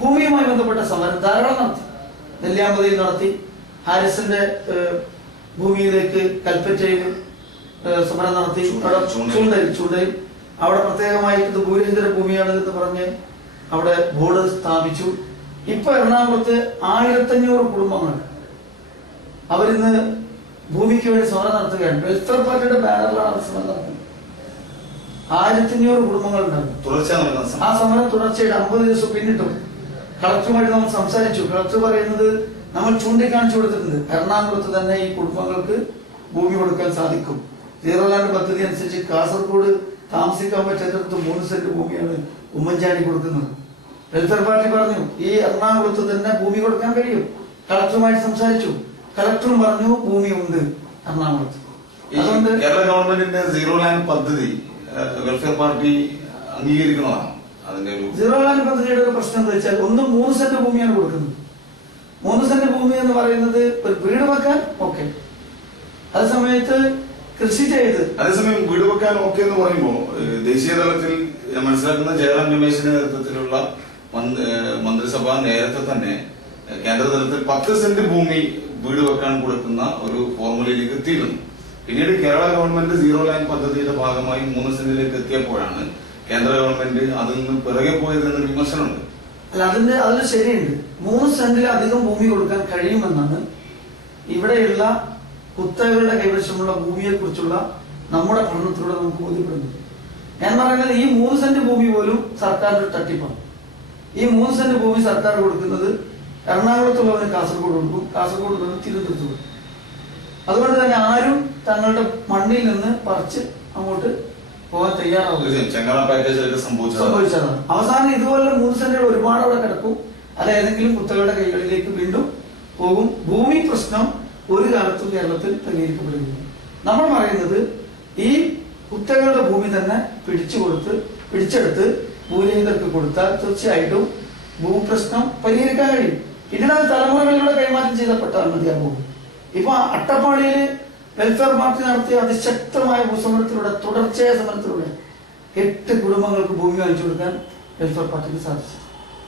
ഭൂമിയുമായി ബന്ധപ്പെട്ട സമരം ധാരാളം നടത്തി. നെല്ലിയാമ്പതിയിൽ നടത്തി. ഹാരിസിന്റെ ഭൂമിയിലേക്ക് കൽപ്പറ്റയിൽ സമരം നടത്തി. അവിടെ ചൂണ്ടയിൽ. ചൂണ്ടയിൽ. അവിടെ പ്രത്യേകമായി ഇത് ഭൂരഹിതര ഭൂമിയാണ് എന്ന് പറഞ്ഞ് അവിടെ ബോർഡ് സ്ഥാപിച്ചു. ഇപ്പൊ എറണാകുളത്ത് ആയിരത്തഞ്ഞൂറ് കുടുംബങ്ങൾ. അവരിന്ന് ഭൂമിക്ക് വേണ്ടി സമരം നടത്തുകയാണ്. വെൽഫെയർ പാർട്ടിയുടെ ബാനറിലാണ് അവർ സമരം നടത്തുന്നത്. ആയിരത്തഞ്ഞൂറ് തുടർച്ചയായി ആ സമരം. സമരം തുടർച്ചയായിട്ട് അമ്പത് ദിവസം പിന്നിട്ടു. കളക്ടറുമായിട്ട് നമ്മൾ സംസാരിച്ചു. കളക്ടർ പറയുന്നത് നമ്മൾ ചൂണ്ടിക്കാണിച്ചു കൊടുത്തിട്ടുണ്ട്. എറണാകുളത്ത് തന്നെ ഈ കുടുംബങ്ങൾക്ക് ഭൂമി കൊടുക്കാൻ സാധിക്കും. സീറോ പദ്ധതി അനുസരിച്ച് കാസർഗോഡ് താമസിക്കാൻ പറ്റാത്തടത്ത് മൂന്ന് സെന്റ് ഭൂമിയാണ് ഉമ്മൻചാണ്ടി കൊടുക്കുന്നത്. വെൽഫെയർ പാർട്ടി പറഞ്ഞു ഈ എറണാകുളത്ത് തന്നെ ഭൂമി കൊടുക്കാൻ കഴിയും. കളക്ടറുമായിട്ട് സംസാരിച്ചു. കളക്ടറും പറഞ്ഞു ഭൂമി ഉണ്ട് എറണാകുളത്ത്. അതുകൊണ്ട് കേരള ഗവൺമെന്റിന്റെ സീറോ ലാൻഡ് പദ്ധതി വെൽഫെയർ പാർട്ടി അംഗീകരിക്കുന്നതാണ്. അതിന്റെ ഒരു സീറോ ലാൻഡ് പദ്ധതിയുടെ ഒരു പ്രശ്നം എന്താ വെച്ചാൽ ഒന്ന് മൂന്ന് സെന്റ് ഭൂമിയാണ് കൊടുക്കുന്നത്. മൂന്ന് സെന്റ് ഭൂമി എന്ന് പറയുന്നത് ഒരു വീട് വെക്കാൻ ഓക്കെ അതേ സമയത്ത് കൃഷി ചെയ്ത് അതേസമയം വീട് വെക്കാൻ ഓക്കെ എന്ന് പറയുമ്പോൾ ദേശീയ തലത്തിൽ മനസ്സിലാക്കുന്ന ജയറാം രമേശിന്റെ നേതൃത്വത്തിലുള്ള മന്ത്രിസഭ നേരത്തെ തന്നെ കേന്ദ്രതലത്തിൽ കേന്ദ്ര തലത്തിൽ പത്ത് സെന്റ് ഭൂമി വീട് വെക്കാൻ കൊടുക്കുന്ന ഒരു ഫോർമുലയിലേക്ക് എത്തിയിരുന്നു. പിന്നീട് കേരള ഗവൺമെന്റ് സീറോ ലൈൻ പദ്ധതിയുടെ ഭാഗമായി മൂന്ന് സെന്റിലേക്ക് എത്തിയപ്പോഴാണ് കേന്ദ്ര ഗവൺമെന്റ് അതിൽ നിന്ന് പിറകെ പോയത് എന്ന വിമർശനമുണ്ട്. അല്ല അതിന്റെ അതിൽ ശരിയുണ്ട്. മൂന്ന് സെന്റിലധികം ഭൂമി കൊടുക്കാൻ കഴിയുമെന്നാണ് ഇവിടെയുള്ള കുത്തകളുടെ കൈവശമുള്ള ഭൂമിയെ കുറിച്ചുള്ള നമ്മുടെ പഠനത്തിലൂടെ നമുക്ക് ബോധ്യപ്പെടുന്നത്. ഞാൻ പറയുന്നത് ഈ മൂന്ന് സെന്റ് ഭൂമി പോലും സർക്കാരിന്റെ തട്ടിപ്പാണ്. ഈ മൂന്ന് സെന്റ് ഭൂമി സർക്കാർ കൊടുക്കുന്നത് എറണാകുളത്തുള്ളവന് കാസർഗോഡ് കൊടുക്കും കാസർഗോഡ് ഉള്ളവന് തിരുവനന്തപുരത്ത് കൊടുക്കും. അതുകൊണ്ട് തന്നെ ആരും തങ്ങളുടെ മണ്ണിൽ നിന്ന് പറിച്ച് അങ്ങോട്ട് പോകാൻ തയ്യാറാവും ചെങ്ങറ പാക്കേജിലൊക്കെ സംഭവിച്ചതാണ്. അവസാനം ഇതുപോലെ മൂന്ന് സെന്റുകൾ ഒരുപാട് അവിടെ കിടക്കും. അത് ഏതെങ്കിലും കുത്തകളുടെ കൈകളിലേക്ക് വീണ്ടും പോകും. ഭൂമി പ്രശ്നം ഒരു കാലത്തും കേരളത്തിൽ പരിഹരിക്കപ്പെടുന്നു നമ്മൾ പറയുന്നത് ഈ കുത്തകളുടെ ഭൂമി തന്നെ പിടിച്ചു കൊടുത്ത് പിടിച്ചെടുത്ത് ഭൂരഹിതർക്ക് കൊടുത്താൽ തീർച്ചയായിട്ടും ഭൂപ്രശ്നം പരിഹരിക്കാൻ കഴിയും. അത് തലമുറകളിലൂടെ കൈമാറ്റം ചെയ്തപ്പെട്ടാൽ മതിയാകും. ഇപ്പൊ അട്ടപ്പാടിയിൽ വെൽഫെയർ പാർട്ടി നടത്തിയ അതിശക്തമായ ഭൂസമരത്തിലൂടെ തുടർച്ചയായ സമരത്തിലൂടെ എട്ട് കുടുംബങ്ങൾക്ക് ഭൂമി വാങ്ങിച്ചു കൊടുക്കാൻ വെൽഫെയർ പാർട്ടിക്ക് സാധിച്ചു.